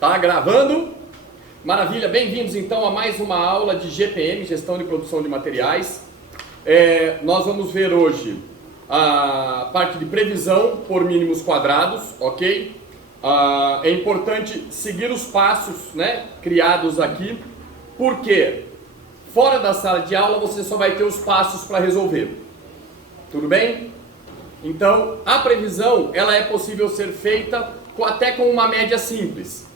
Tá gravando? Maravilha, bem-vindos então a mais uma aula de GPM, Gestão de Produção de Materiais. Nós vamos ver hoje a parte de previsão por mínimos quadrados, ok? É importante seguir os passos, né, criados aqui, porque fora da sala de aula você só vai ter os passos para resolver. Tudo bem? Então, a previsão ela é possível ser feita até com uma média simples.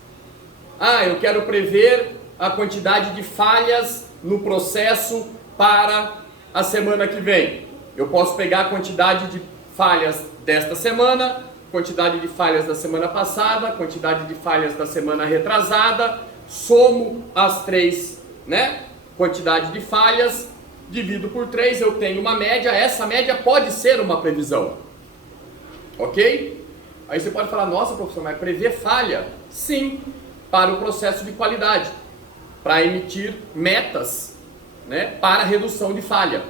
Eu quero prever a quantidade de falhas no processo para a semana que vem. Eu posso pegar a quantidade de falhas desta semana, quantidade de falhas da semana passada, quantidade de falhas da semana retrasada, somo as três, né? Quantidade de falhas, divido por 3, eu tenho uma média. Essa média pode ser uma previsão, ok? Aí você pode falar, nossa professor, mas prever falha? Sim, para o processo de qualidade, para emitir metas, né, para redução de falha,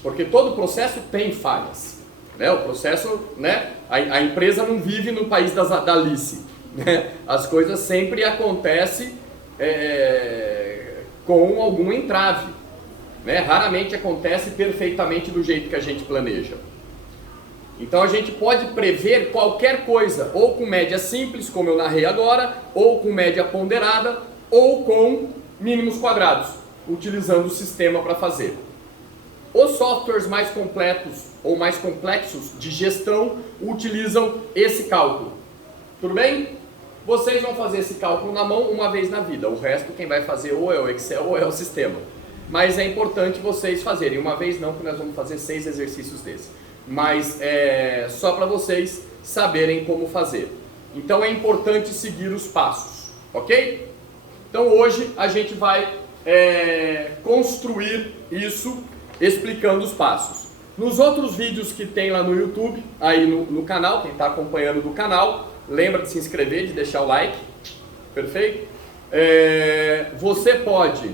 porque todo processo tem falhas, né? O processo, né, a empresa não vive no país da Alice, né? As coisas sempre acontecem com algum entrave, né? Raramente acontece perfeitamente do jeito que a gente planeja. Então a gente pode prever qualquer coisa, ou com média simples, como eu narrei agora, ou com média ponderada, ou com mínimos quadrados, utilizando o sistema para fazer. Os softwares mais completos ou mais complexos de gestão utilizam esse cálculo. Tudo bem? Vocês vão fazer esse cálculo na mão uma vez na vida, o resto quem vai fazer ou é o Excel ou é o sistema. Mas é importante vocês fazerem, uma vez não, que nós vamos fazer 6 exercícios desses. Mas só para vocês saberem como fazer. Então é importante seguir os passos, ok? Então hoje a gente vai construir isso explicando os passos. Nos outros vídeos que tem lá no YouTube, aí no canal, quem está acompanhando do canal, lembra de se inscrever, de deixar o like, perfeito? Você pode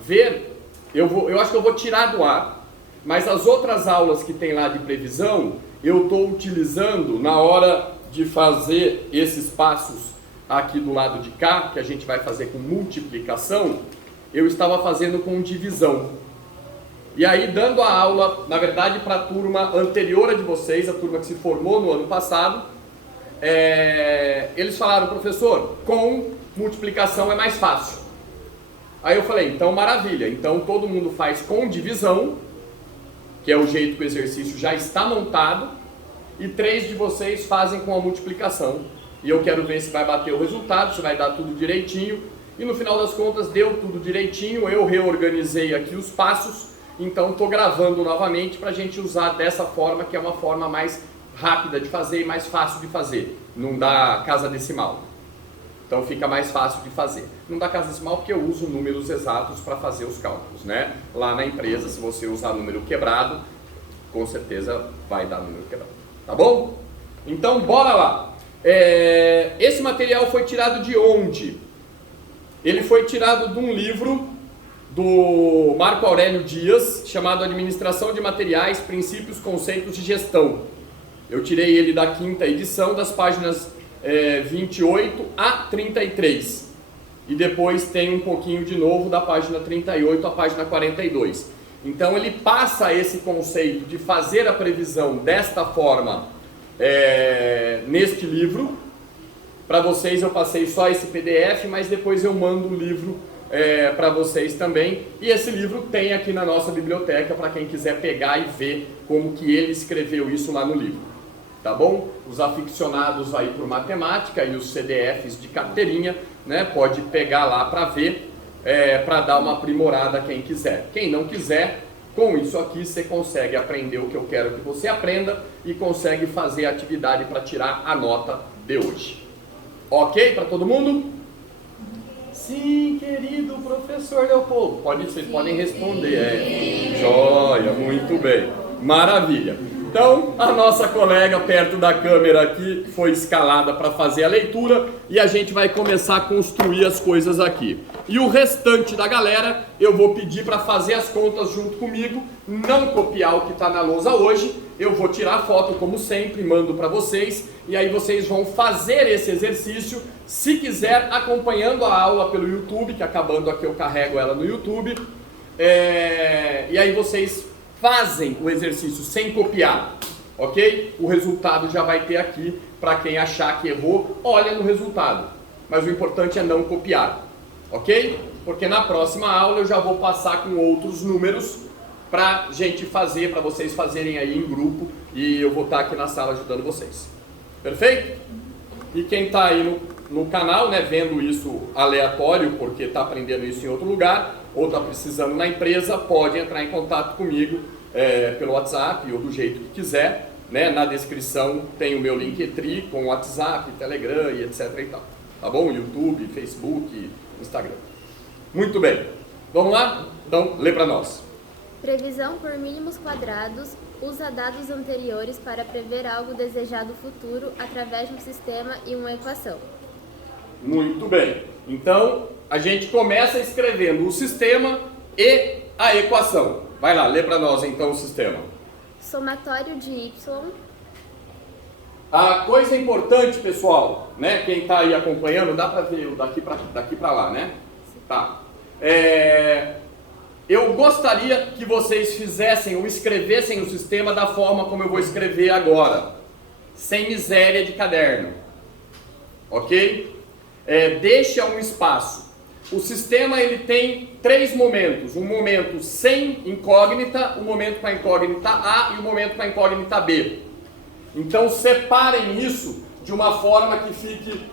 ver, eu acho que eu vou tirar do ar, mas as outras aulas que tem lá de previsão, eu estou utilizando na hora de fazer esses passos aqui do lado de cá, que a gente vai fazer com multiplicação, eu estava fazendo com divisão. E aí dando a aula, na verdade, para a turma anterior a de vocês, a turma que se formou no ano passado, eles falaram, professor, com multiplicação é mais fácil. Aí eu falei, então maravilha, então todo mundo faz com divisão, que é o jeito que o exercício já está montado, e 3 de vocês fazem com a multiplicação. E eu quero ver se vai bater o resultado, se vai dar tudo direitinho. E no final das contas deu tudo direitinho, eu reorganizei aqui os passos, então estou gravando novamente para a gente usar dessa forma, que é uma forma mais rápida de fazer e mais fácil de fazer. Não dá casa decimal. Então fica mais fácil de fazer. Não dá casa decimal porque eu uso números exatos para fazer os cálculos, né? Lá na empresa, se você usar número quebrado, com certeza vai dar número quebrado. Tá bom? Então bora lá. Esse material foi tirado de onde? Ele foi tirado de um livro do Marco Aurélio Dias, chamado Administração de Materiais, Princípios, Conceitos de Gestão. Eu tirei ele da 5ª edição, das páginas 28 a 33, e depois tem um pouquinho de novo da página 38 à página 42. Então ele passa esse conceito de fazer a previsão desta forma neste livro. Para vocês eu passei só esse PDF, mas depois eu mando o livro para vocês também, e esse livro tem aqui na nossa biblioteca para quem quiser pegar e ver como que ele escreveu isso lá no livro. Tá bom? Os aficionados aí por matemática e os CDFs de carteirinha, né, pode pegar lá para ver, para dar uma aprimorada quem quiser. Quem não quiser, com isso aqui você consegue aprender o que eu quero que você aprenda e consegue fazer a atividade para tirar a nota de hoje. Ok para todo mundo? Sim, querido professor Leopoldo. Vocês podem responder. Joia, muito bem. Maravilha. Então, a nossa colega perto da câmera aqui foi escalada para fazer a leitura e a gente vai começar a construir as coisas aqui. E o restante da galera eu vou pedir para fazer as contas junto comigo, não copiar o que está na lousa hoje. Eu vou tirar foto como sempre, mando para vocês e aí vocês vão fazer esse exercício, se quiser, acompanhando a aula pelo YouTube, que acabando aqui eu carrego ela no YouTube. E aí vocês fazem o exercício sem copiar, ok? O resultado já vai ter aqui, para quem achar que errou, olha no resultado. Mas o importante é não copiar, ok? Porque na próxima aula eu já vou passar com outros números para gente fazer, para vocês fazerem aí em grupo e eu vou estar aqui na sala ajudando vocês. Perfeito? E quem está aí no canal, né, vendo isso aleatório, porque está aprendendo isso em outro lugar, ou está precisando na empresa, pode entrar em contato comigo pelo WhatsApp ou do jeito que quiser, né? Na descrição tem o meu Linktree com WhatsApp, Telegram e etc e tal, tá bom? YouTube, Facebook, Instagram. Muito bem, vamos lá? Então, lê para nós. Previsão por mínimos quadrados usa dados anteriores para prever algo desejado futuro através de um sistema e uma equação. Muito bem, então a gente começa escrevendo o sistema e a equação. Vai lá, lê para nós então o sistema. Somatório de y. A coisa importante, pessoal, né? Quem está aí acompanhando, dá para ver daqui para lá, né? Tá. Eu gostaria que vocês fizessem ou escrevessem o sistema da forma como eu vou escrever agora, sem miséria de caderno, ok? Deixa um espaço. O sistema ele tem 3 momentos, um momento sem incógnita, um momento com a incógnita A e um momento com a incógnita B. Então separem isso de uma forma que fique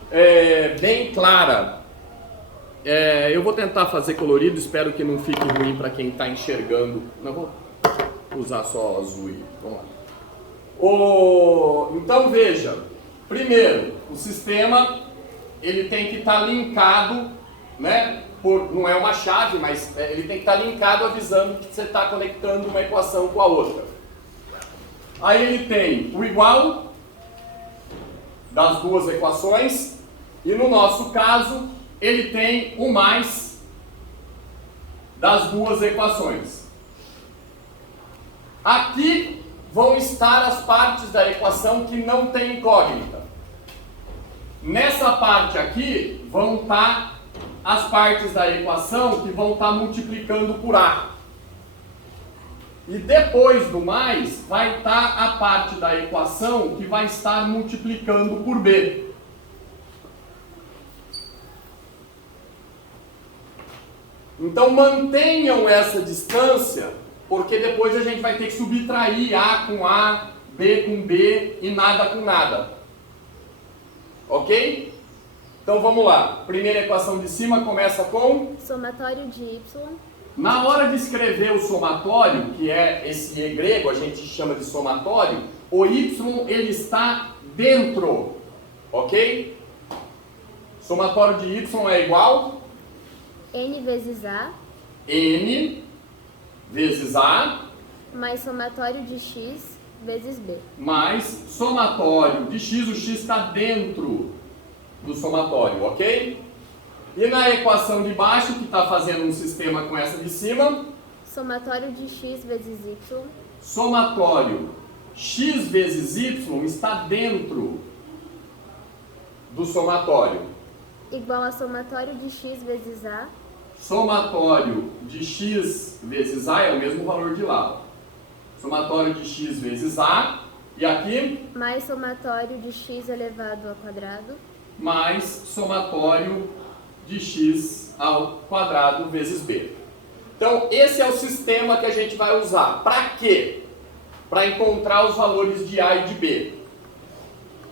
bem clara. Eu vou tentar fazer colorido, espero que não fique ruim para quem está enxergando. Não vou usar só azul. Vamos lá. Então veja, primeiro, o sistema ele tem que estar linkado, né? Não é uma chave, mas ele tem que estar linkado avisando que você está conectando uma equação com a outra. Aí ele tem o igual das duas equações e no nosso caso ele tem o mais das duas equações. Aqui vão estar as partes da equação que não tem incógnita. Nessa parte aqui vão estar as partes da equação que vão estar multiplicando por A. E depois do mais vai estar a parte da equação que vai estar multiplicando por B. Então mantenham essa distância, porque depois a gente vai ter que subtrair A com A, B com B e nada com nada. Ok? Então vamos lá. Primeira equação de cima começa com? Somatório de y. Na hora de escrever o somatório, que é esse E grego, a gente chama de somatório, o y ele está dentro. Ok? Somatório de y é igual? N vezes A. N vezes A. Mais somatório de x vezes B. Mais somatório de x, o x está dentro do somatório, ok? E na equação de baixo, que está fazendo um sistema com essa de cima? Somatório de x vezes y. Somatório x vezes y está dentro do somatório. Igual a somatório de x vezes A. Somatório de x vezes A é o mesmo valor de lá. Somatório de x vezes A. E aqui? Mais somatório de x elevado ao quadrado. Mais somatório de x ao quadrado vezes b. Então, esse é o sistema que a gente vai usar. Para quê? Para encontrar os valores de A e de B.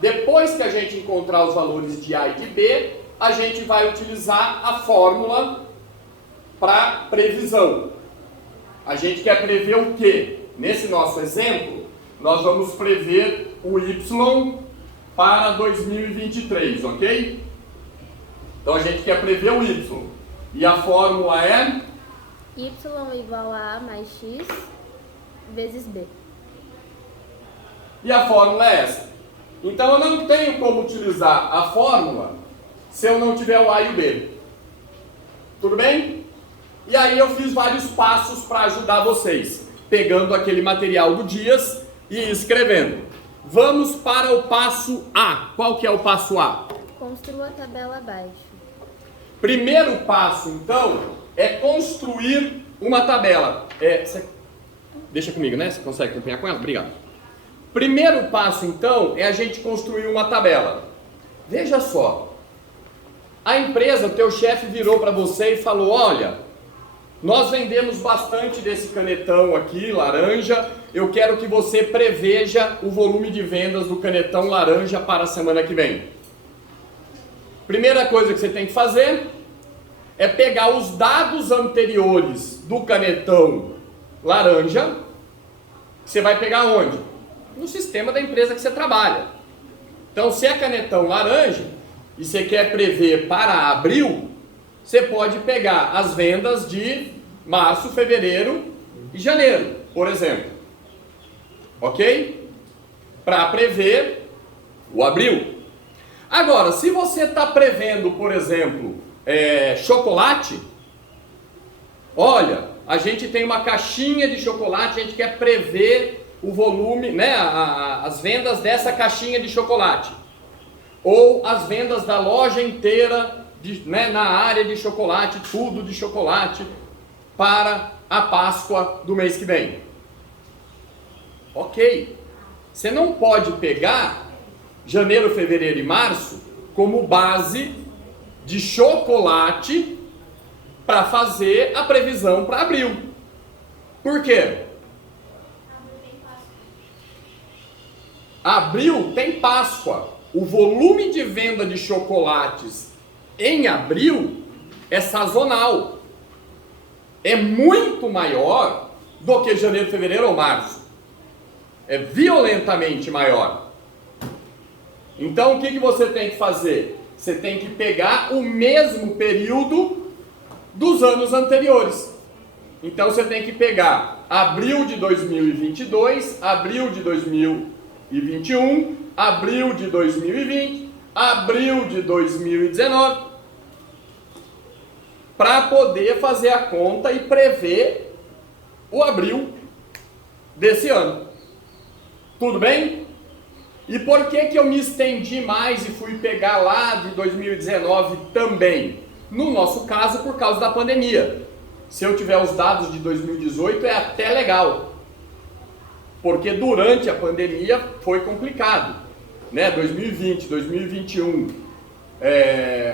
Depois que a gente encontrar os valores de A e de B, a gente vai utilizar a fórmula para previsão. A gente quer prever o quê? Nesse nosso exemplo, nós vamos prever o y para 2023, ok? Então a gente quer prever o y. E a fórmula é? Y igual a A mais x vezes B. E a fórmula é essa. Então eu não tenho como utilizar a fórmula se eu não tiver o A e o B. Tudo bem? E aí eu fiz vários passos para ajudar vocês, pegando aquele material do Dias e escrevendo. Vamos para o passo A. Qual que é o passo A? Construa a tabela abaixo. Primeiro passo, então, é construir uma tabela. Deixa comigo, né? Você consegue acompanhar com ela? Obrigado. Primeiro passo, então, é a gente construir uma tabela. Veja só. A empresa, o teu chefe virou para você e falou, olha, nós vendemos bastante desse canetão aqui, laranja, eu quero que você preveja o volume de vendas do canetão laranja para a semana que vem. Primeira coisa que você tem que fazer é pegar os dados anteriores do canetão laranja. Você vai pegar onde? No sistema da empresa que você trabalha. Então, se é canetão laranja e você quer prever para abril, você pode pegar as vendas de março, fevereiro e janeiro, por exemplo. Ok? Para prever o abril. Agora, se você está prevendo, por exemplo, chocolate, olha, a gente tem uma caixinha de chocolate, a gente quer prever o volume, né, as vendas dessa caixinha de chocolate. Ou as vendas da loja inteira, na área de chocolate, tudo de chocolate, para a Páscoa do mês que vem. Ok. Você não pode pegar janeiro, fevereiro e março como base de chocolate para fazer a previsão para abril. Por quê? Abril tem Páscoa. O volume de venda de chocolates em abril é sazonal. É muito maior do que janeiro, fevereiro ou março. É violentamente maior. Então o que você tem que fazer? Você tem que pegar o mesmo período dos anos anteriores. Então você tem que pegar abril de 2022, abril de 2021, abril de 2020, abril de 2019, para poder fazer a conta e prever o abril desse ano. Tudo bem? E por que eu me estendi mais e fui pegar lá de 2019 também? No nosso caso, por causa da pandemia. Se eu tiver os dados de 2018, é até legal. Porque durante a pandemia foi complicado. Né? 2020, 2021,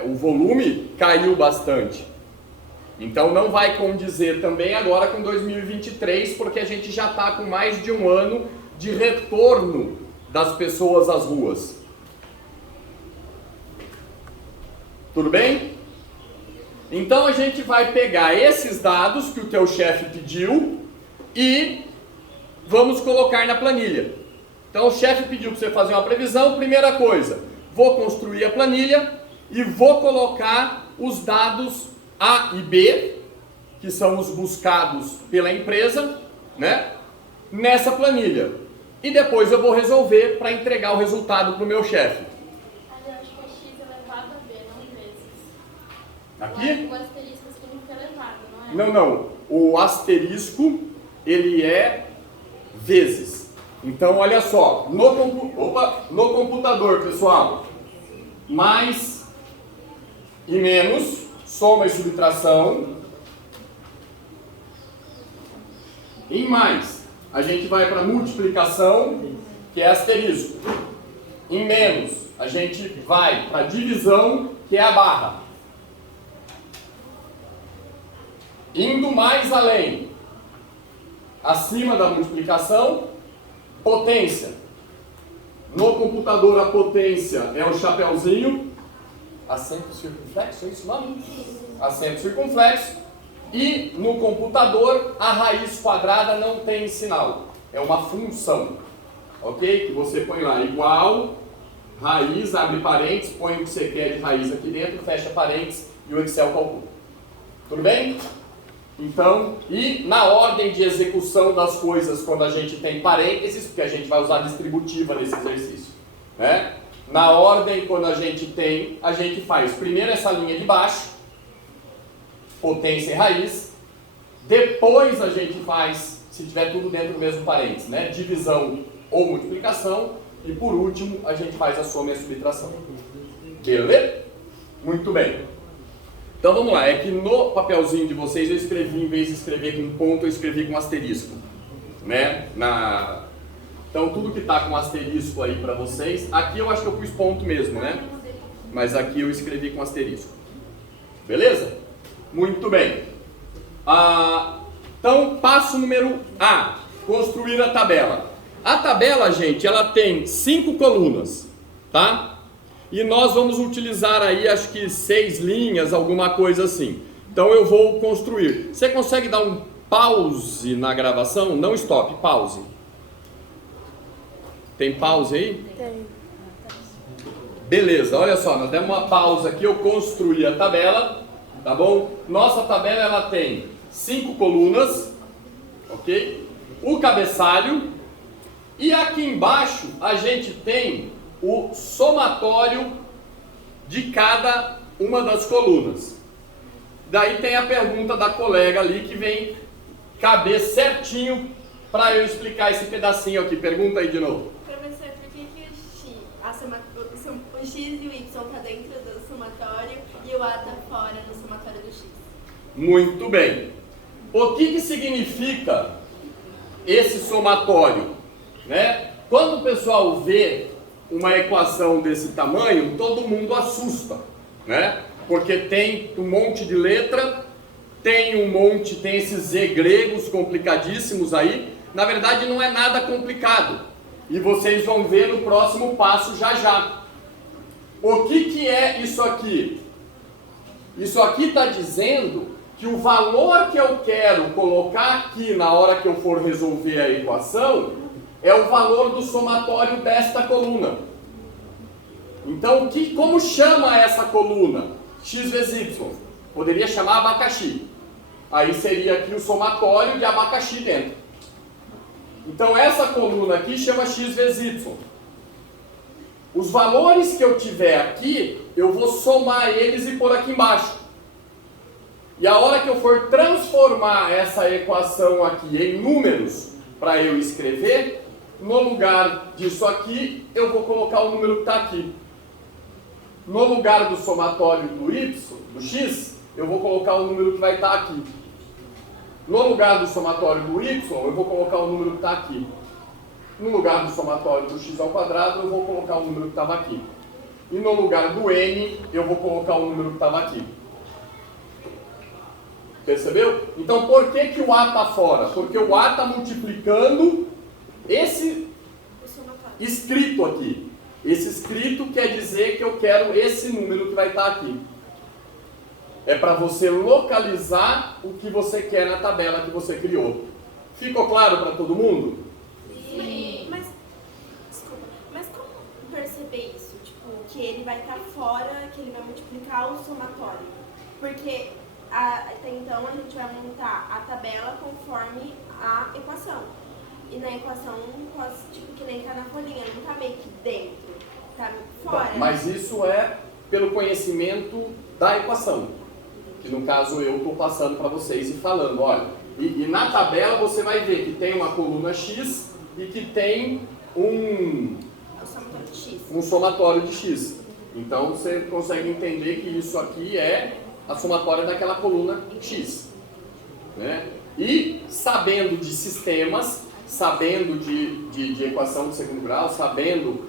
o volume caiu bastante. Então não vai condizer também agora com 2023, porque a gente já está com mais de um ano de retorno das pessoas às ruas. Tudo bem? Então a gente vai pegar esses dados que o teu chefe pediu e vamos colocar na planilha. Então o chefe pediu para você fazer uma previsão. Primeira coisa, vou construir a planilha e vou colocar os dados A e B, que são os buscados pela empresa, né, nessa planilha. E depois eu vou resolver para entregar o resultado para o meu chefe. Eu acho que é X elevado a B, não vezes. Aqui? O asterisco significa elevado, não é? Não. O asterisco, ele é vezes. Então, olha só. No computador, pessoal, mais e menos, soma e subtração. Em mais, a gente vai para multiplicação, que é asterisco. Em menos, a gente vai para divisão, que é a barra. Indo mais além, acima da multiplicação, potência. No computador a potência é o chapeuzinho, acento circunflexo, é isso não? Acento circunflexo. E no computador a raiz quadrada não tem sinal, é uma função, ok? Que você põe lá igual, raiz, abre parênteses, põe o que você quer de raiz aqui dentro, fecha parênteses e o Excel calcula. Tudo bem? Então, e na ordem de execução das coisas, quando a gente tem parênteses, porque a gente vai usar distributiva nesse exercício, né? Na ordem, quando a gente faz primeiro essa linha de baixo, potência e raiz, depois a gente faz, se tiver tudo dentro do mesmo parênteses, né? Divisão ou multiplicação, e por último a gente faz a soma e a subtração. Beleza? Muito bem. Então vamos lá, é que no papelzinho de vocês eu escrevi, em vez de escrever com ponto, eu escrevi com asterisco, né? Então tudo que está com asterisco aí para vocês, aqui eu acho que eu pus ponto mesmo, né? Mas aqui eu escrevi com asterisco. Beleza? Muito bem. Então, passo número A, construir a tabela. A tabela, gente, ela tem 5 colunas, tá? E nós vamos utilizar aí, acho que 6 linhas, alguma coisa assim. Então eu vou construir. Você consegue dar um pause na gravação? Não stop, pause. Tem pause aí? Tem. Beleza, olha só, nós demos uma pausa aqui, eu construí a tabela, tá bom? Nossa tabela, ela tem 5 colunas, ok? O cabeçalho, e aqui embaixo a gente tem o somatório de cada uma das colunas. Daí tem a pergunta da colega ali que vem caber certinho para eu explicar esse pedacinho aqui. Pergunta aí de novo. Professor, por que o X e o Y está dentro do somatório e o A está fora do somatório do X? Muito bem. O que significa esse somatório, né? Quando o pessoal vê uma equação desse tamanho, todo mundo assusta, né? Porque tem um monte de letra, tem esses Z gregos complicadíssimos aí. Na verdade não é nada complicado. E vocês vão ver no próximo passo já já. O que é isso aqui? Isso aqui está dizendo que o valor que eu quero colocar aqui na hora que eu for resolver a equação é o valor do somatório desta coluna. Então, como chama essa coluna? X vezes Y. Poderia chamar abacaxi. Aí seria aqui o somatório de abacaxi dentro. Então, essa coluna aqui chama X vezes Y. Os valores que eu tiver aqui, eu vou somar eles e pôr aqui embaixo. E a hora que eu for transformar essa equação aqui em números para eu escrever, no lugar disso aqui, eu vou colocar o número que está aqui. No lugar do somatório do y, do x, eu vou colocar o número que vai estar aqui. No lugar do somatório do y, eu vou colocar o número que está aqui. No lugar do somatório do x ao quadrado, eu vou colocar o número que estava aqui. E no lugar do n, eu vou colocar o número que estava aqui. Percebeu? Então, por que o A está fora? Porque o A está multiplicando esse escrito aqui. Esse escrito quer dizer que eu quero esse número que vai estar aqui. É para você localizar o que você quer na tabela que você criou. Ficou claro para todo mundo? Sim. Mas como perceber isso? Tipo, que ele vai estar fora, que ele vai multiplicar o somatório? Porque até então a gente vai montar a tabela conforme a equação. E na equação, tipo, que nem tá na folhinha, não tá meio que dentro, tá fora. Mas isso é pelo conhecimento da equação. Que no caso eu estou passando para vocês e falando, olha, e na tabela você vai ver que tem uma coluna X e que tem um somatório de X. Então você consegue entender que isso aqui é a somatória daquela coluna X. Né? E sabendo de sistemas, sabendo de equação de segundo grau, sabendo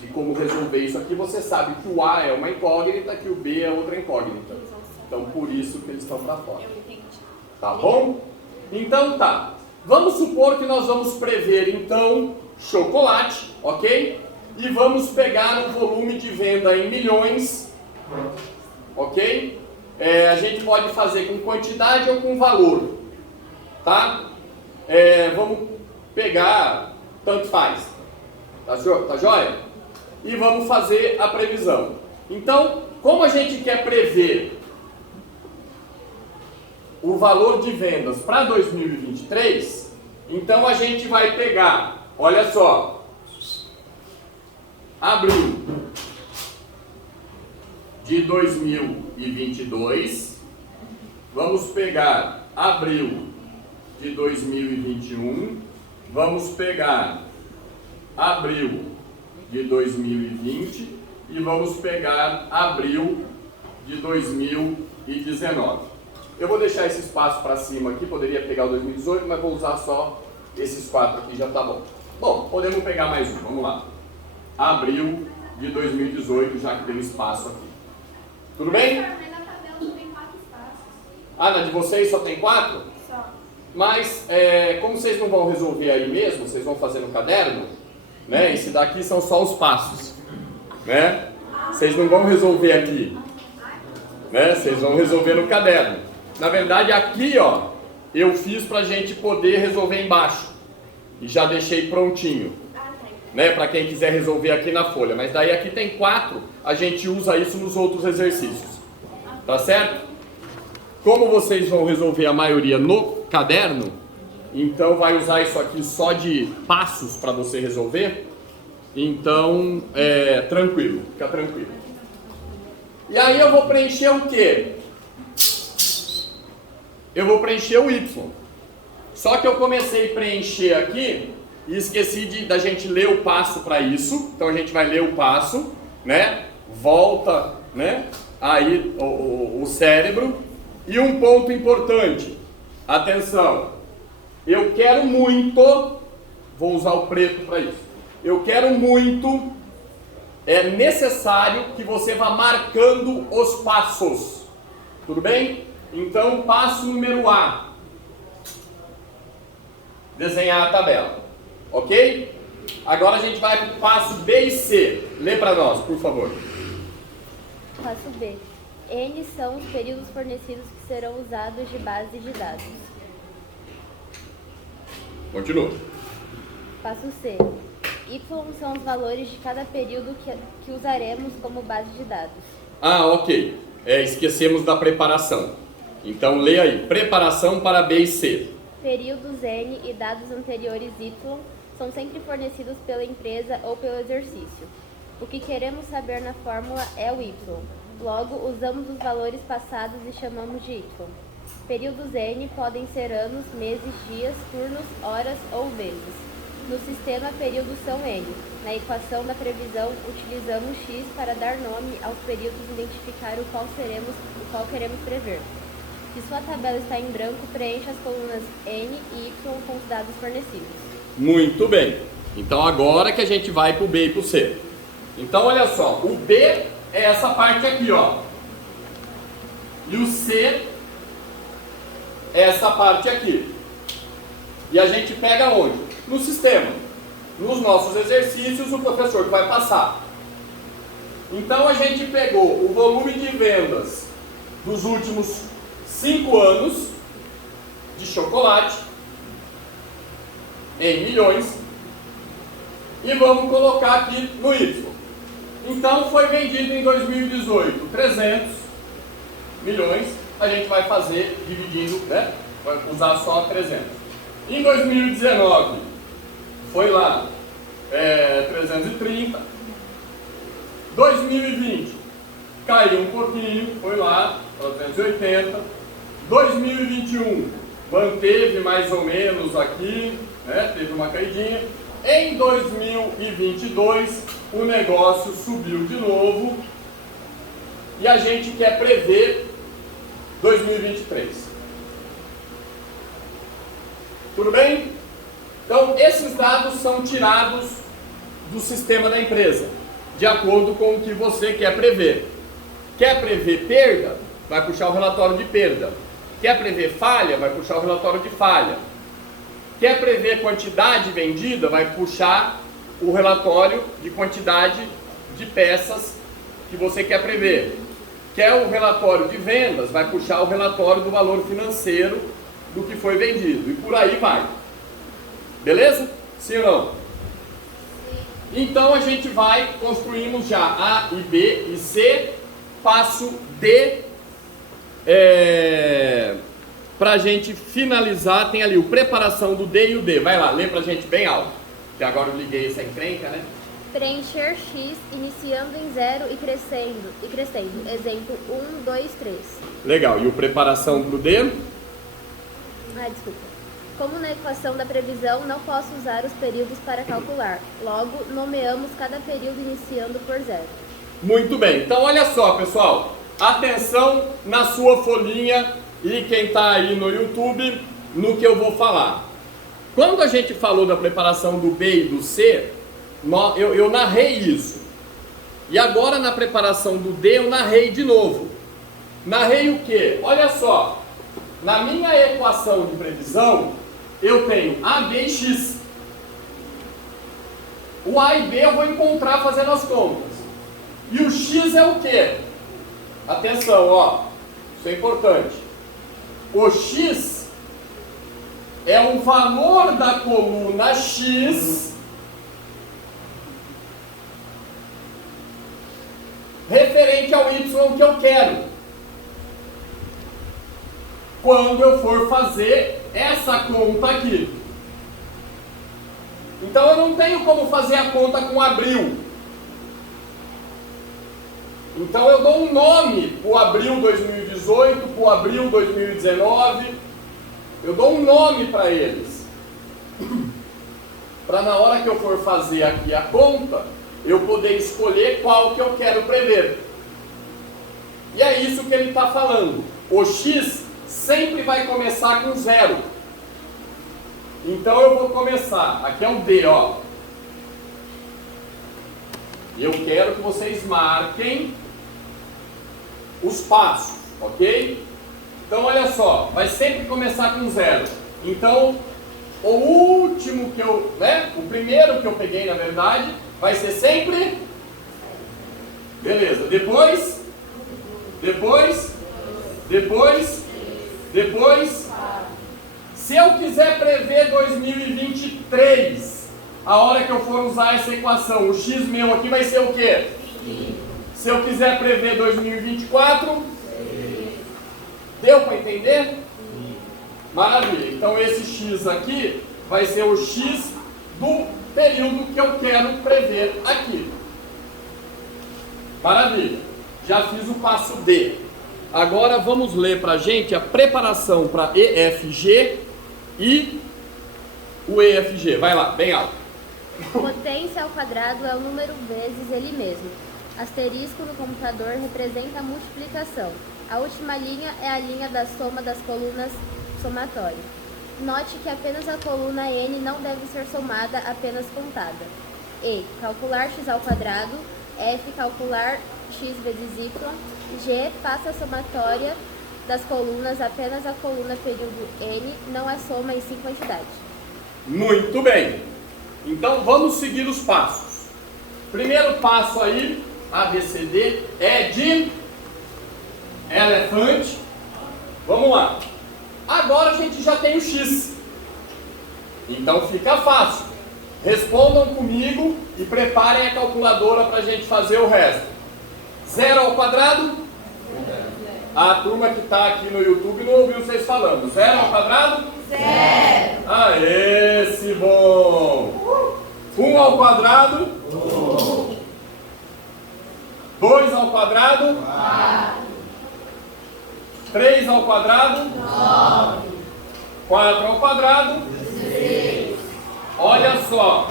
de como resolver isso aqui, você sabe que o A é uma incógnita, que o B é outra incógnita. Então, por isso que eles estão para fora. Tá bom? Então, tá. Vamos supor que nós vamos prever, então, chocolate, ok? E vamos pegar um volume de venda em milhões, ok? A gente pode fazer com quantidade ou com valor, tá? Vamos pegar, tanto faz, tá joia? E vamos fazer a previsão. Então, como a gente quer prever o valor de vendas para 2023, então a gente vai pegar, olha só, abril de 2022, vamos pegar abril de 2021, vamos pegar abril de 2020 e vamos pegar abril de 2019. Eu vou deixar esse espaço para cima aqui, poderia pegar o 2018, mas vou usar só esses 4 aqui, já tá bom. Bom, podemos pegar mais um, vamos lá. Abril de 2018, já que tem espaço aqui. Tudo bem? Na tabela só tem 4 espaços. Ah, na de vocês só tem 4? Só. Mas, como vocês não vão resolver aí mesmo, vocês vão fazer no caderno, né? Esse daqui são só os passos, né? Vocês não vão resolver aqui, né? Vocês vão resolver no caderno. Na verdade, aqui, ó, eu fiz pra gente poder resolver embaixo. E já deixei prontinho, né? Para quem quiser resolver aqui na folha. Mas daí aqui tem 4, a gente usa isso nos outros exercícios. Tá certo? Como vocês vão resolver a maioria no caderno, então vai usar isso aqui só de passos para você resolver. Então, tranquilo, fica tranquilo. E aí eu vou preencher o quê? Eu vou preencher o Y. Só que eu comecei a preencher aqui e esqueci da gente ler o passo para isso. Então a gente vai ler o passo, né? Volta, né? Aí o cérebro. E um ponto importante, atenção, eu quero muito, vou usar o preto para isso, eu quero muito, é necessário que você vá marcando os passos, tudo bem? Então, passo número A, desenhar a tabela, ok? Agora a gente vai para o passo B e C, lê para nós, por favor. Passo B. N são os períodos fornecidos que serão usados de base de dados. Continua. Passo C. Y são os valores de cada período que usaremos como base de dados. Ah, ok. Esquecemos da preparação. Então, lê aí. Preparação para B e C. Períodos N e dados anteriores Y são sempre fornecidos pela empresa ou pelo exercício. O que queremos saber na fórmula é o Y. Logo, usamos os valores passados e chamamos de Y. Períodos N podem ser anos, meses, dias, turnos, horas ou vezes. No sistema, períodos são N. Na equação da previsão, utilizamos X para dar nome aos períodos e identificar o qual queremos prever. Se sua tabela está em branco, preencha as colunas N e Y com os dados fornecidos. Muito bem. Então, agora que a gente vai para o B e para o C. Então, olha só. O B é essa parte aqui, ó. E o C é essa parte aqui. E a gente pega onde? No sistema. Nos nossos exercícios, o professor que vai passar. Então, a gente pegou o volume de vendas dos últimos 5 anos de chocolate em milhões e vamos colocar aqui no Y. Então, foi vendido em 2018 300 milhões, a gente vai fazer dividindo, né? Vai usar só 300. Em 2019, foi lá 330. 2020, caiu um pouquinho, foi lá 380. 2021, manteve mais ou menos aqui, né? Teve uma caidinha. Em 2022, o negócio subiu de novo e a gente quer prever 2023. Tudo bem? Então, esses dados são tirados do sistema da empresa, de acordo com o que você quer prever. Quer prever perda? Vai puxar o relatório de perda. Quer prever falha? Vai puxar o relatório de falha. Quer prever quantidade vendida? Vai puxar o relatório de quantidade de peças que você quer prever. Quer o relatório de vendas? Vai puxar o relatório do valor financeiro do que foi vendido. E por aí vai. Beleza? Sim ou não? Então a gente vai, construímos já A e B e C. Passo D, pra gente finalizar, tem ali o preparação do D e o D. Vai lá, lê pra gente bem alto. Que agora eu liguei essa encrenca, né? Preencher X iniciando em 0 e crescendo. Exemplo 1, 2, 3. Legal, e o preparação pro D? Desculpa. Como na equação da previsão, não posso usar os períodos para calcular. Logo, nomeamos cada período iniciando por 0. Muito bem, então olha só, pessoal. Atenção na sua folhinha e quem está aí no YouTube no que eu vou falar. Quando a gente falou da preparação do B e do C, eu narrei isso. E agora na preparação do D eu narrei de novo. Narrei o quê? Olha só. Na minha equação de previsão, eu tenho A, B e X. O A e B eu vou encontrar fazendo as contas. E o X é o quê? Atenção, ó. Isso é importante. O X é o valor da coluna X referente ao Y que eu quero. Quando eu for fazer essa conta aqui. Então eu não tenho como fazer a conta com abril. Então eu dou um nome para o abril 2018, para o abril 2019. Eu dou um nome para eles. Para na hora que eu for fazer aqui a conta, eu poder escolher qual que eu quero prever. E é isso que ele está falando. O X sempre vai começar com 0. Então eu vou começar. Aqui é o D, ó. E eu quero que vocês marquem os passos, ok? Então olha só, vai sempre começar com 0. Então, o último que eu, o primeiro que eu peguei na verdade, vai ser sempre... Beleza, depois... Se eu quiser prever 2023, a hora que eu for usar essa equação, o X meu aqui vai ser o quê? Sim. Se eu quiser prever 2024, sim. Deu para entender? Sim. Maravilha. Então esse X aqui vai ser o X do período que eu quero prever aqui. Maravilha. Já fiz o passo D. Agora vamos ler para a gente a preparação para EFG e o EFG. Vai lá, bem alto. Potência ao quadrado é o número vezes ele mesmo. Asterisco no computador representa a multiplicação. A última linha é a linha da soma das colunas somatória. Note que apenas a coluna N não deve ser somada, apenas contada. E. Calcular x ao quadrado. F. Calcular x vezes y. G. Faça a somatória das colunas, apenas a coluna período N, não é soma e sim quantidade. Muito bem. Então vamos seguir os passos. Primeiro passo aí, ABCD, é de elefante. Vamos lá. Agora a gente já tem o X. Então fica fácil. Respondam comigo e preparem a calculadora para a gente fazer o resto. 0 ao quadrado? A turma que está aqui no YouTube não ouviu vocês falando. 0 ao quadrado? 0. Aê, esse bom! 1 ao quadrado? 1. 2 ao quadrado? 4. 3 ao quadrado? 9. 4 ao quadrado? 16. Olha só.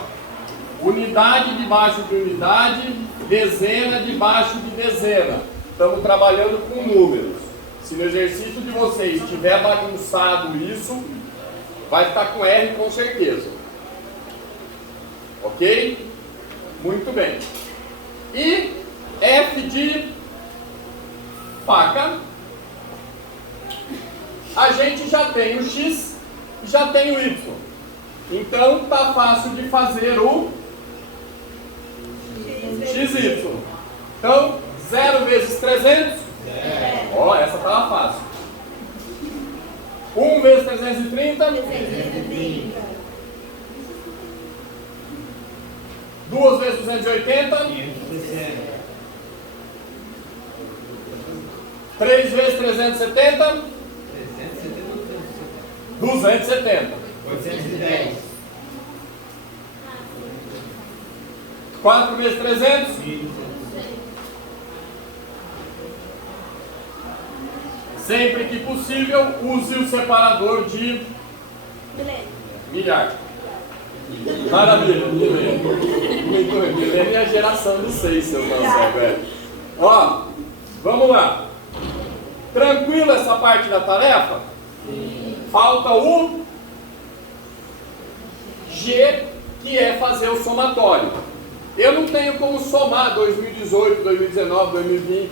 Unidade debaixo de unidade, dezena debaixo de dezena. Estamos trabalhando com números. Se no exercício de vocês tiver bagunçado isso, vai ficar com R com certeza. Ok? Muito bem. E F de faca. A gente já tem o X e já tem o Y. Então tá fácil de fazer o XY. Então, 0 vezes 300? Ó, essa estava fácil. 1 vezes 330? 330. 2 vezes 280? 3 vezes 370? 270. 810. 4 vezes 300? 1.200. Sempre que possível, use o separador de milhar. Maravilha, milênio. Muito bem, milênio é a geração do 6, seu Marcelo, velho. Ó, vamos lá. Tranquilo essa parte da tarefa? Falta o G, que é fazer o somatório. Eu não tenho como somar 2018, 2019, 2020.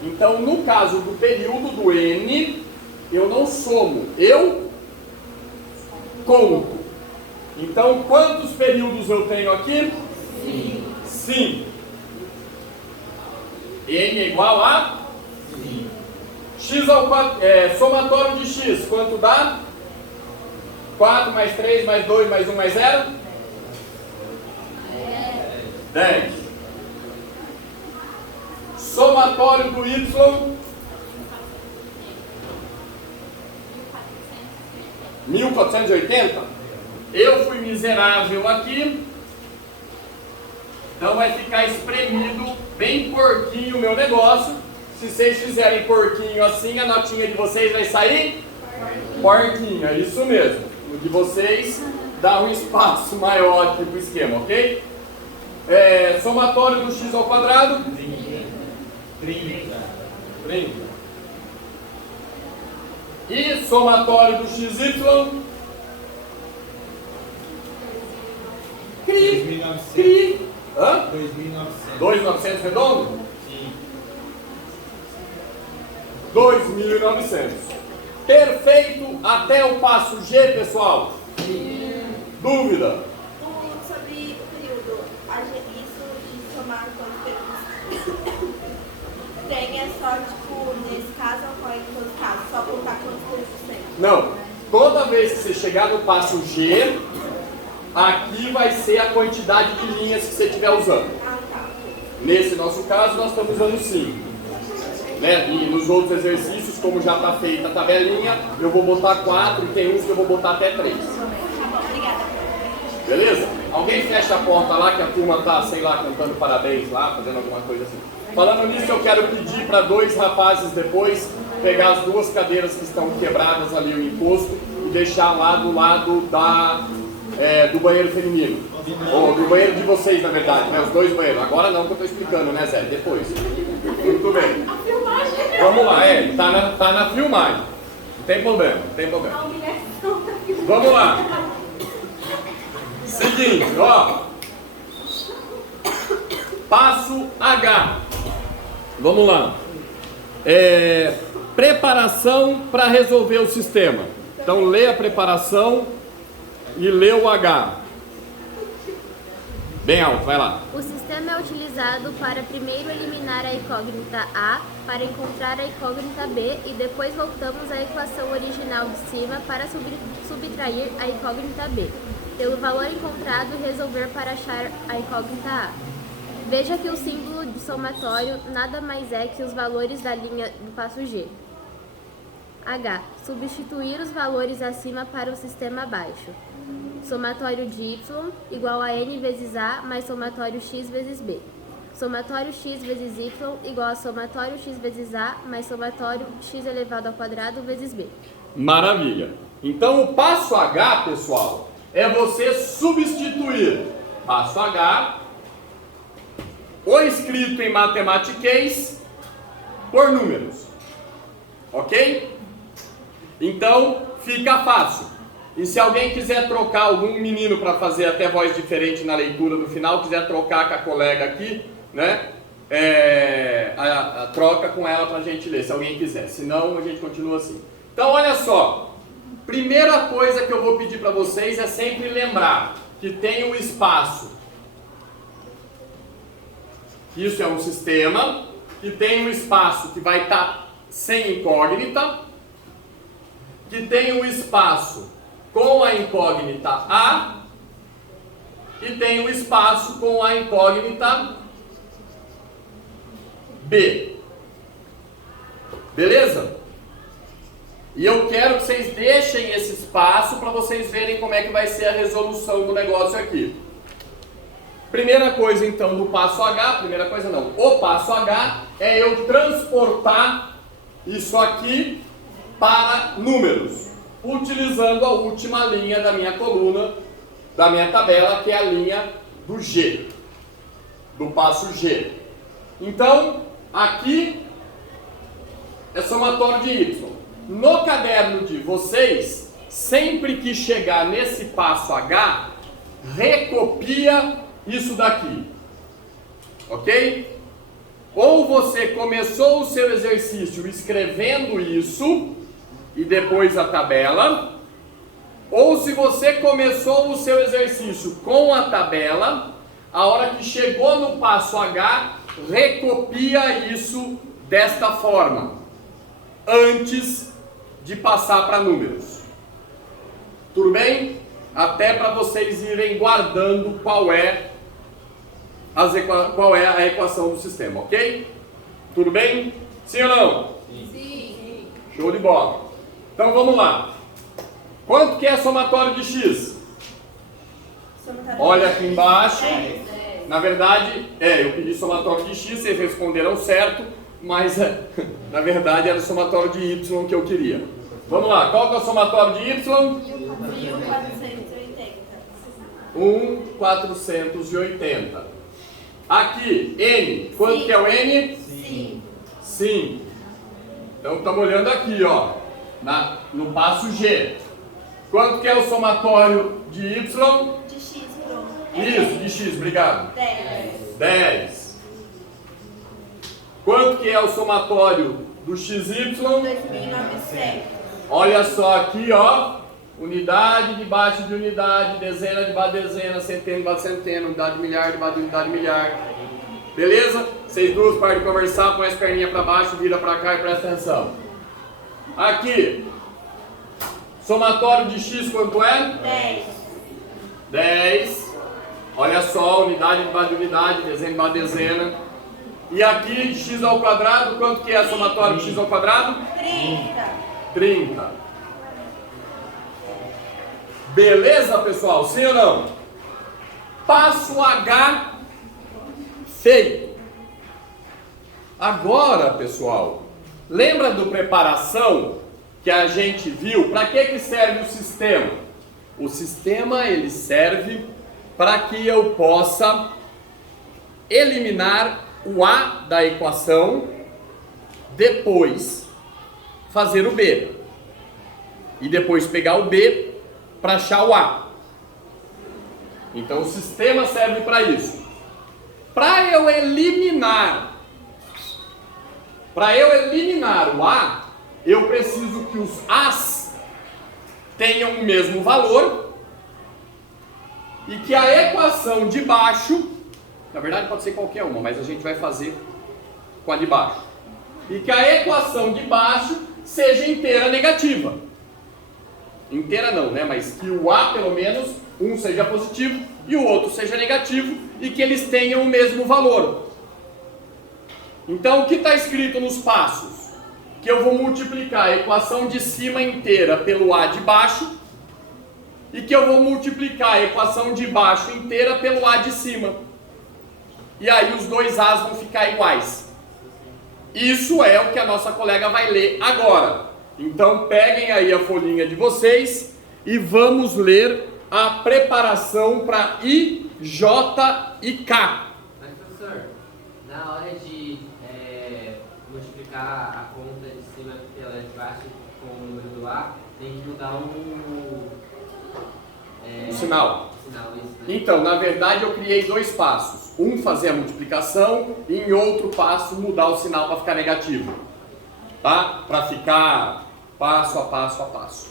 Então, no caso do período do N, eu não somo, eu conto. Então, quantos períodos eu tenho aqui? 5. N é igual a? X ao 4, somatório de X, quanto dá? 4 mais 3 mais 2 mais 1 mais 0? 10. Somatório do Y? 1480? Eu fui miserável aqui, então vai ficar espremido bem porquinho o meu negócio. Se vocês fizerem porquinho assim, a notinha de vocês vai sair? Porquinho, é isso mesmo. O de vocês dá um espaço maior aqui para o esquema, ok? Somatório do x ao quadrado? 30. E somatório do xy? 2.900. Hã? 2.900. 2.900 redondo? Sim. 2.900. Perfeito até o passo G, pessoal? Dúvida? Sobre o período, isso de somar quantos períodos tem é só, tipo, nesse caso ou em todos os casos? Só contar quantos períodos tem? Não. Toda vez que você chegar no passo G, aqui vai ser a quantidade de linhas que você estiver usando. Ah, tá. Nesse nosso caso, nós estamos usando 5. Né? E nos outros exercícios, como já está feita a tabelinha, eu vou botar 4 e tem uns que eu vou botar até 3. Tá bom, obrigada. Beleza? Alguém fecha a porta lá que a turma está, sei lá, cantando parabéns lá, fazendo alguma coisa assim. Falando nisso, eu quero pedir para 2 rapazes depois pegar as 2 cadeiras que estão quebradas ali, o encosto, e deixar lá do lado do banheiro feminino. Ou do banheiro de vocês, na verdade, né? Os 2 banheiros. Agora não que eu estou explicando, né, Zé? Depois. Muito bem. Vamos lá, tá na filmagem. Não tem problema, não tem problema. Vamos lá. Seguinte, ó. Passo H. Vamos lá. Preparação para resolver o sistema. Então lê a preparação e lê o H. Bem alto, vai lá. O sistema é utilizado para primeiro eliminar a incógnita A para encontrar a incógnita B e depois voltamos à equação original de cima para subtrair a incógnita B. Pelo valor encontrado, resolver para achar a incógnita A. Veja que o símbolo de somatório nada mais é que os valores da linha do passo G. H. Substituir os valores acima para o sistema abaixo. Somatório de y igual a n vezes a mais somatório x vezes b. Somatório x vezes y igual a somatório x vezes a mais somatório x elevado ao quadrado vezes b. Maravilha. Então o passo H, pessoal, é você substituir passo H, o escrito em matematiquês, por números. Ok? Então fica fácil. E se alguém quiser trocar algum menino para fazer até voz diferente na leitura do final, quiser trocar com a colega aqui, né? Troca com ela para a gente ler, se alguém quiser. Senão a gente continua assim. Então olha só. Primeira coisa que eu vou pedir para vocês é sempre lembrar que tem um espaço. Isso é um sistema que tem um espaço que vai estar sem incógnita, que tem um espaço com a incógnita A e tem um espaço com a incógnita B. Beleza? E eu quero que vocês deixem esse espaço para vocês verem como é que vai ser a resolução do negócio aqui. Primeira coisa então do passo H, o passo H é eu transportar isso aqui para números, utilizando a última linha da minha coluna, da minha tabela, que é a linha do G, do passo G. Então, aqui é somatório de Y. No caderno de vocês, sempre que chegar nesse passo H, recopia isso daqui, ok? Ou você começou o seu exercício escrevendo isso e depois a tabela, ou se você começou o seu exercício com a tabela, a hora que chegou no passo H, recopia isso desta forma, antes de passar para números. Tudo bem? Até para vocês irem guardando qual é a equação do sistema, ok? Tudo bem? Sim ou não? Sim. Show de bola. Então vamos lá. Quanto que é somatório de x? Olha aqui embaixo. Na verdade, eu pedi somatório de x, vocês responderam certo, mas na verdade era o somatório de y que eu queria. Vamos lá, qual que é o somatório de y? 1.480. Aqui, n. Quanto que é o n? 5. Então estamos olhando aqui, ó, no passo G. Quanto que é o somatório de y? De x, pronto. Isso, de x, obrigado. 10. Quanto que é o somatório do xy? 2.900. Olha só aqui, ó. Unidade debaixo de unidade, dezena debaixo de dezena, centena debaixo de centena, unidade de milhar debaixo de unidade de milhar. Beleza? Vocês duas param de conversar, põe as perninhas para baixo, vira para cá e presta atenção. Aqui. Somatório de x quanto é? 10. Olha só, unidade debaixo de unidade, dezena debaixo de dezena. E aqui de x ao quadrado, quanto que é somatório de x ao quadrado? 30. Beleza, pessoal? Sim ou não? Passo H feito. Agora, pessoal, lembra do preparação que a gente viu? Para que serve o sistema? O sistema ele serve para que eu possa eliminar o A da equação, depois fazer o B e depois pegar o B para achar o A. Então o sistema serve para isso. Para eu eliminar o A, eu preciso que os A's tenham o mesmo valor e que a equação de baixo, na verdade pode ser qualquer uma, mas a gente vai fazer com a de baixo, e que a equação de baixo seja inteira negativa. Inteira não, né? Mas que o A, pelo menos, um seja positivo e o outro seja negativo e que eles tenham o mesmo valor. Então, o que está escrito nos passos? Que eu vou multiplicar a equação de cima inteira pelo A de baixo e que eu vou multiplicar a equação de baixo inteira pelo A de cima. E aí os dois A's vão ficar iguais. Isso é o que a nossa colega vai ler agora. Então peguem aí a folhinha de vocês e vamos ler a preparação para I, J e K. Mas professor, na hora de multiplicar a conta de cima pela de baixo com o número do A, tem que mudar o sinal. Isso, né? Então, na verdade eu criei dois passos. Um fazer a multiplicação e em outro passo mudar o sinal para ficar negativo. Tá? Para ficar passo a passo a passo.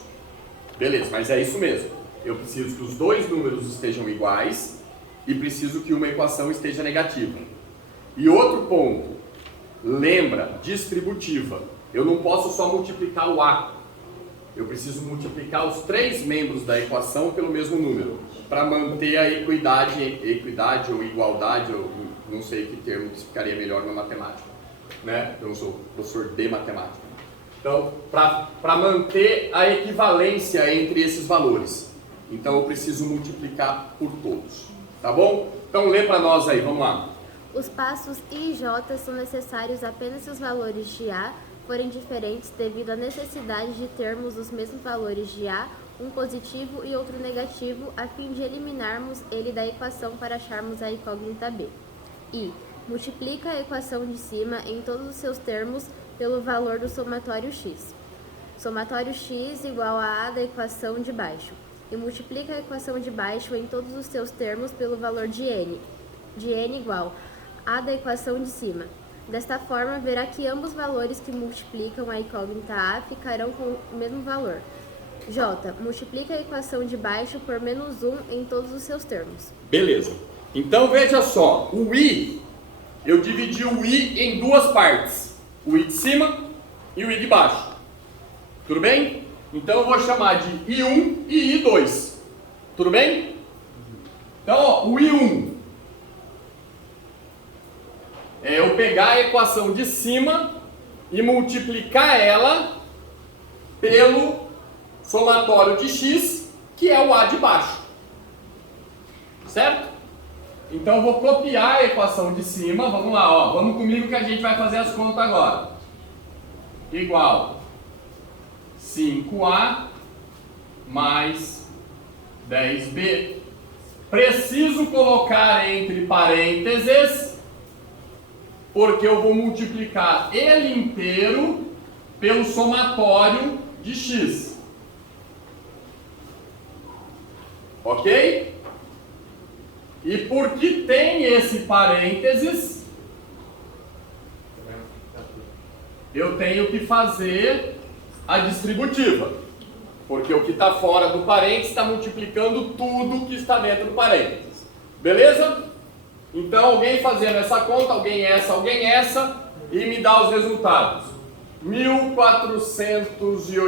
Beleza, mas é isso mesmo. Eu preciso que os dois números estejam iguais e preciso que uma equação esteja negativa. E outro ponto, lembra, distributiva. Eu não posso só multiplicar o A. Eu preciso multiplicar os três membros da equação pelo mesmo número, para manter a equidade ou igualdade, eu não sei que termo que ficaria melhor na matemática. Né? Eu não sou professor de matemática. Então, para manter a equivalência entre esses valores. Então, eu preciso multiplicar por todos. Tá bom? Então, lê para nós aí, vamos lá. Os passos I e J são necessários apenas se os valores de A forem diferentes devido à necessidade de termos os mesmos valores de A, um positivo e outro negativo, a fim de eliminarmos ele da equação para acharmos a incógnita B. I. Multiplica a equação de cima em todos os seus termos pelo valor do somatório x. Somatório x igual a A da equação de baixo. E multiplica a equação de baixo em todos os seus termos pelo valor de n. De n igual a da equação de cima. Desta forma, verá que ambos valores que multiplicam a incógnita A ficarão com o mesmo valor. J. Multiplica a equação de baixo por menos 1 em todos os seus termos. Beleza. Então, veja só. O I, eu dividi o I em duas partes. O I de cima e o I de baixo. Tudo bem? Então, eu vou chamar de I1 e I2. Tudo bem? Então, ó, o I1 é eu pegar a equação de cima e multiplicar ela pelo somatório de x, que é o A de baixo. Certo? Então eu vou copiar a equação de cima. Vamos lá, ó. Vamos comigo que a gente vai fazer as contas agora. Igual 5A mais 10B. Preciso colocar entre parênteses, porque eu vou multiplicar ele inteiro pelo somatório de x. Ok? E porque tem esse parênteses, eu tenho que fazer a distributiva. Porque o que está fora do parênteses está multiplicando tudo que está dentro do parênteses. Beleza? Então, alguém fazendo essa conta, alguém essa, e me dá os resultados. 1480